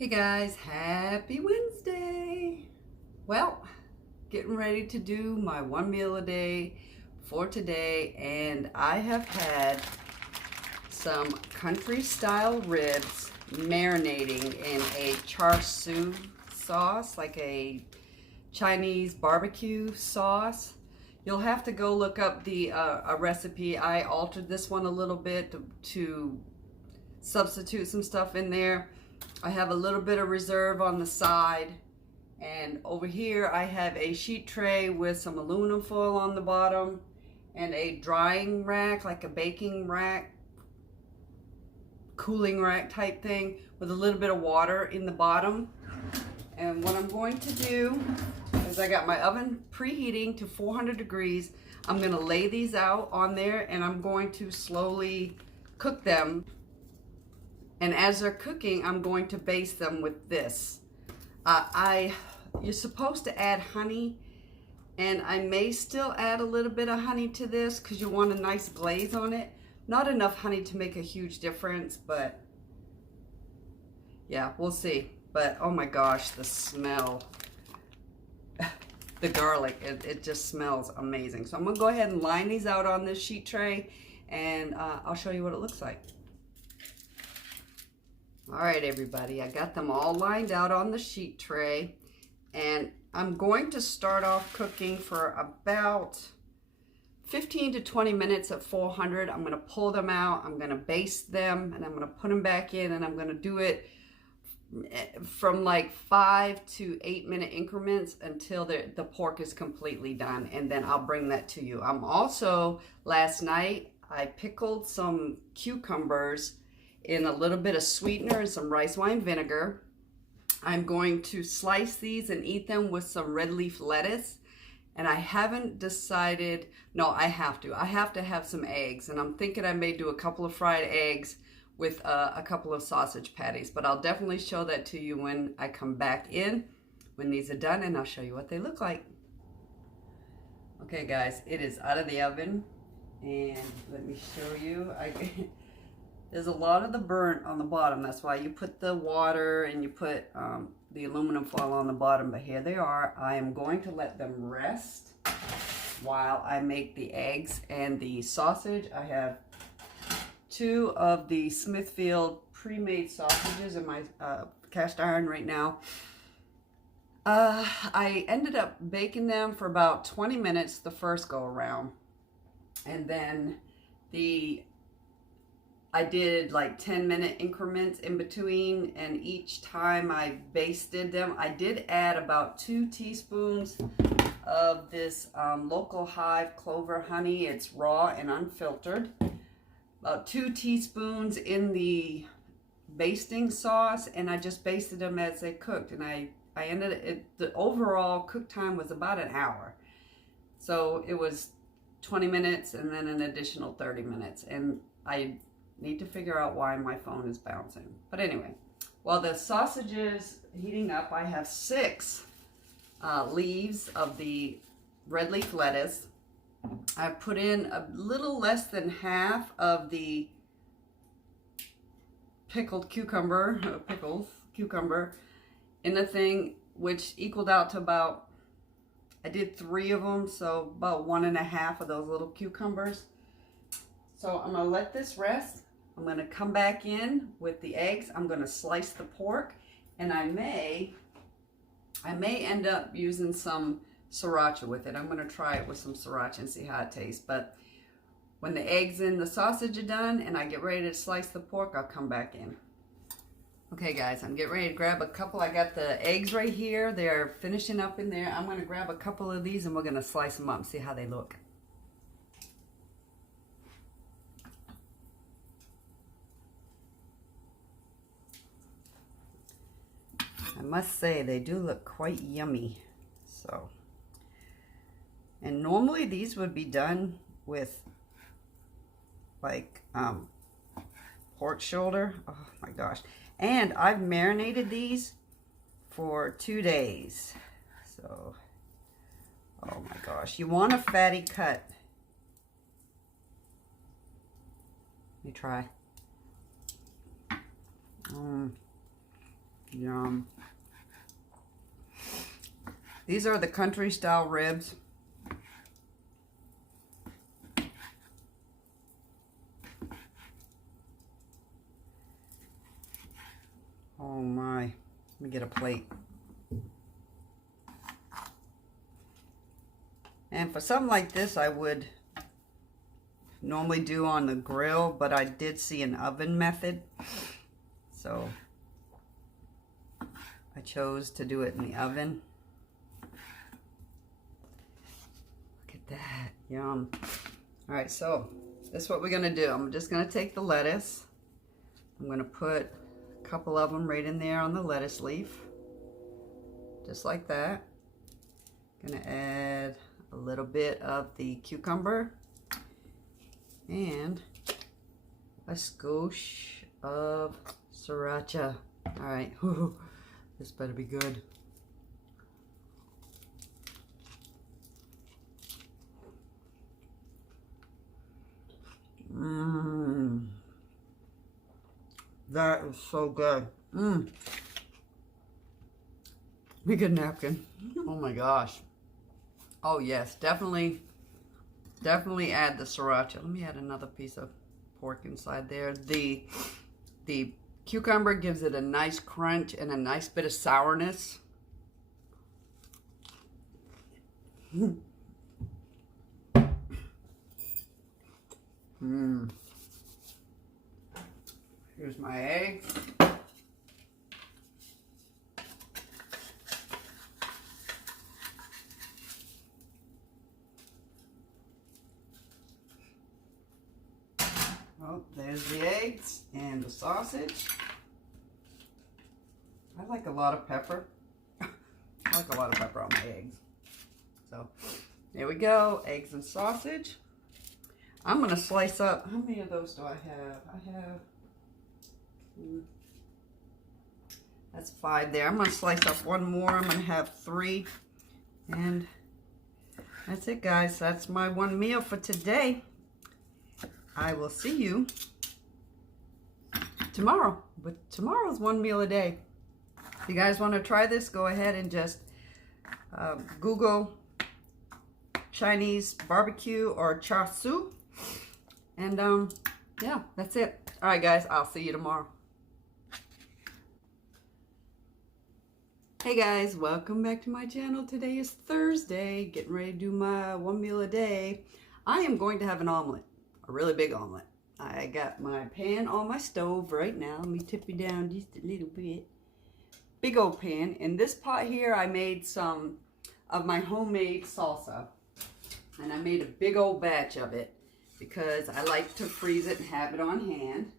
Hey guys, happy Wednesday. Well, getting ready to do my one meal a day for today, and I have had some country style ribs marinating in a char siu sauce, like a Chinese barbecue sauce. You'll have to go look up the a recipe. I altered this one a little bit to substitute some stuff in there. I have a little bit of reserve on the side, and over here I have a sheet tray with some aluminum foil on the bottom and a drying rack, like a baking rack, cooling rack type thing, with a little bit of water in the bottom. And what I'm going to do is I got my oven preheating to 400 degrees. I'm going to lay these out on there, and I'm going to slowly cook them. And as they're cooking, I'm going to baste them with this. You're supposed to add honey, and I may still add a little bit of honey to this because you want a nice glaze on it. Not enough honey to make a huge difference, but yeah, we'll see. But oh my gosh, the smell, the garlic, it just smells amazing. So I'm gonna go ahead and line these out on this sheet tray, and I'll show you what it looks like. All right, everybody, I got them all lined out on the sheet tray, and I'm going to start off cooking for about 15 to 20 minutes at 400. I'm going to pull them out, I'm going to baste them, and I'm going to put them back in, and I'm going to do it from like 5 to 8 minute increments until the pork is completely done, and then I'll bring that to you. I'm also, last night, I pickled some cucumbers in a little bit of sweetener and some rice wine vinegar. I'm going to slice these and eat them with some red leaf lettuce. And I haven't decided, no, I have to have some eggs. And I'm thinking I may do a couple of fried eggs with a couple of sausage patties. But I'll definitely show that to you when I come back in, when these are done, and I'll show you what they look like. Okay guys, it is out of the oven. And let me show you. There's a lot of the burnt on the bottom. That's why you put the water and you put the aluminum foil on the bottom. But here they are. I am going to let them rest while I make the eggs and the sausage. I have 2 of the Smithfield pre-made sausages in my cast iron right now. I ended up baking them for about 20 minutes the first go around. And then I did like 10-minute increments in between, and each time I basted them, I did add about 2 teaspoons of this local hive clover honey. It's raw and unfiltered. About 2 teaspoons in the basting sauce, and I just basted them as they cooked. And I ended it, the overall cook time was about an hour. So it was 20 minutes and then an additional 30 minutes. And I need to figure out why my phone is bouncing. But anyway, while the sausage is heating up, I have 6 leaves of the red leaf lettuce. I put in a little less than half of the pickled cucumber, in the thing, which equaled out to about, I did 3 of them, so about 1.5 of those little cucumbers. So I'm gonna let this rest. I'm going to come back in with the eggs. I'm going to slice the pork, and I may end up using some sriracha with it. I'm going to try it with some sriracha and see how it tastes. But when the eggs and the sausage are done and I get ready to slice the pork, I'll come back in. Okay guys, I'm getting ready to grab a couple. I got the eggs right here. They're finishing up in there. I'm going to grab a couple of these and we're going to slice them up and see how they look. I must say they do look quite yummy. So, and normally these would be done with like pork shoulder. Oh my gosh. And I've marinated these for 2 days. So, oh my gosh. You want a fatty cut. Let me try. Yum. These are the country style ribs. Oh my. Let me get a plate. And for something like this, I would normally do on the grill, but I did see an oven method. So I chose to do it in the oven. Look at that. Yum. All right, so this is what we're gonna do. I'm just gonna take the lettuce. I'm gonna put a couple of them right in there on the lettuce leaf. Just like that. Gonna add a little bit of the cucumber and a skosh of sriracha. All right, this better be good. That is so good. Let me get a napkin. Oh my gosh. Oh yes, definitely add the sriracha. Let me add another piece of pork inside there. The cucumber gives it a nice crunch and a nice bit of sourness. Here's my egg. Oh, there's the eggs and the sausage. I like a lot of pepper. I like a lot of pepper on my eggs. So, there we go. Eggs and sausage. I'm going to slice up. How many of those do I have? I have... that's 5 there. I'm going to slice up one more. I'm going to have 3. And that's it, guys. That's my one meal for today. I will see you tomorrow. But tomorrow's one meal a day. If you guys want to try this, go ahead and just Google Chinese barbecue or char siu. And yeah, that's it. All right, guys. I'll see you tomorrow. Hey guys, welcome back to my channel. Today is Thursday, getting ready to do my one meal a day. I am going to have an omelet, a really big omelet. I got my pan on my stove right now. Let me tip you down just a little bit. Big old pan. In this pot here, I made some of my homemade salsa. And I made a big old batch of it because I like to freeze it and have it on hand.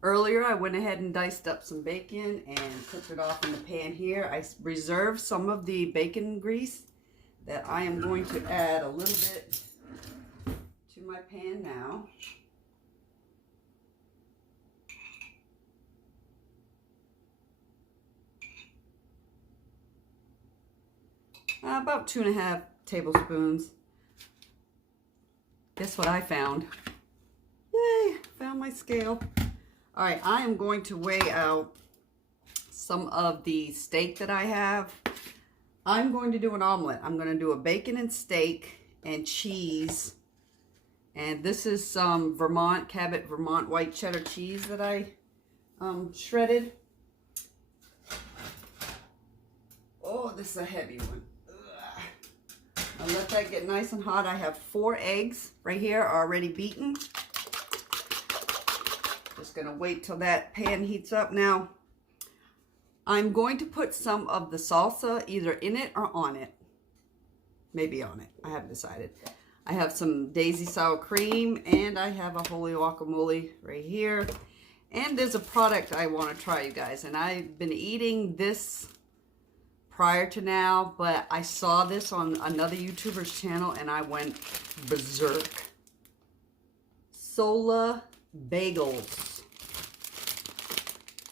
Earlier, I went ahead and diced up some bacon and cooked it off in the pan here. I reserved some of the bacon grease that I am going to add a little bit to my pan now. About 2.5 tablespoons. Guess what I found? Yay, found my scale. All right, I am going to weigh out some of the steak that I have. I'm going to do an omelet. I'm going to do a bacon and steak and cheese. And this is some Cabot Vermont white cheddar cheese that I shredded. Oh, this is a heavy one. Ugh. I'll let that get nice and hot. I have 4 eggs right here already beaten. Just gonna wait till that pan heats up. Now, I'm going to put some of the salsa either in it or on it. Maybe on it, I haven't decided. I have some daisy sour cream and I have a holy guacamole right here. And there's a product I wanna try, you guys. And I've been eating this prior to now, but I saw this on another YouTuber's channel and I went berserk. Sola bagels.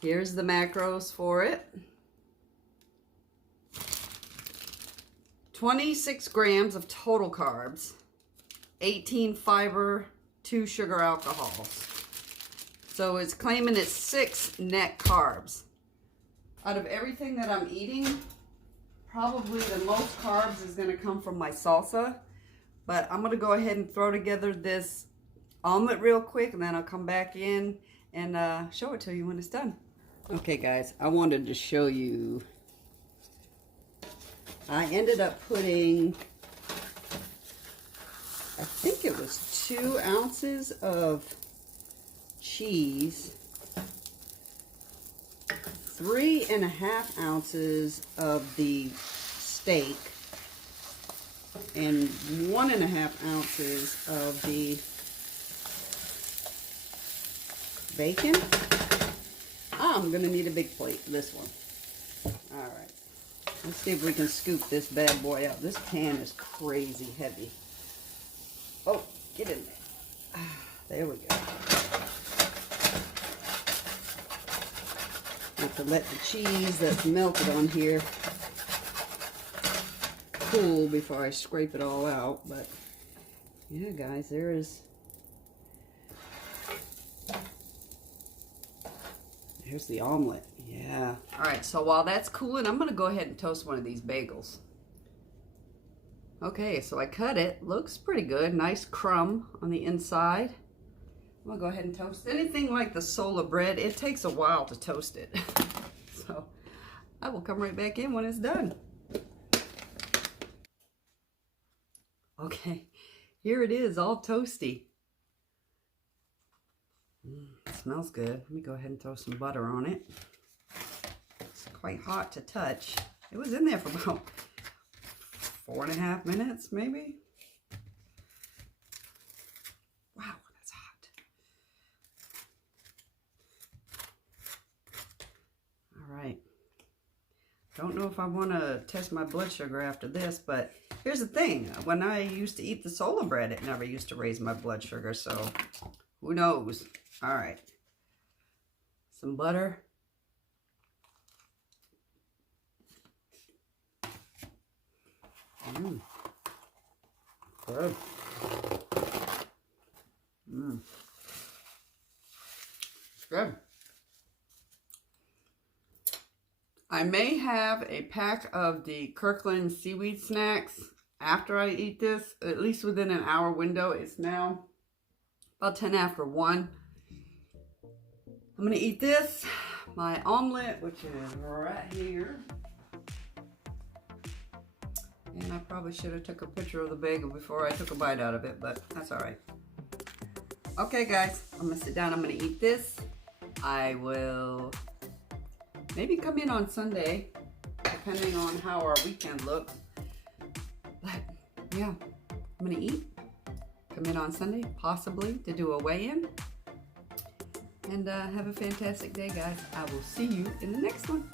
Here's the macros for it. 26 grams of total carbs, 18 fiber, 2 sugar alcohols. So it's claiming it's 6 net carbs. Out of everything that I'm eating, probably the most carbs is going to come from my salsa. But I'm going to go ahead and throw together this omelet real quick, and then I'll come back in and show it to you when it's done. Okay guys, I wanted to show you. I ended up putting, I think it was 2 ounces of cheese, 3.5 ounces of the steak, and 1.5 ounces of the bacon. I'm gonna need a big plate for this one. All right, let's see if we can scoop this bad boy out. This pan is crazy heavy. Oh, get in there. There we go. I have to let the cheese that's melted on here cool before I scrape it all out. But yeah, guys, there's the omelet. Yeah. All right, so while that's cooling, I'm gonna go ahead and toast one of these bagels. Okay, so I cut it. Looks pretty good. Nice crumb on the inside. I'm gonna go ahead and toast. Anything like the sola bread, it takes a while to toast it. So I will come right back in when it's done. Okay, here it is, all toasty. It smells good. Let me go ahead and throw some butter on it. It's quite hot to touch. It was in there for about 4.5 minutes, maybe. Wow, that's hot. All right. Don't know if I want to test my blood sugar after this, but here's the thing. When I used to eat the sola bread, it never used to raise my blood sugar, so who knows? All right. Some butter. Good. It's good. I may have a pack of the Kirkland seaweed snacks after I eat this, at least within an hour window. It's now about 10 after 1. I'm gonna eat this, my omelet, which is right here. And I probably should have took a picture of the bagel before I took a bite out of it, but that's all right. Okay guys, I'm gonna sit down, I'm gonna eat this. I will maybe come in on Sunday, depending on how our weekend looks. But yeah, I'm gonna eat, come in on Sunday, possibly to do a weigh-in. And have a fantastic day, guys. I will see you in the next one.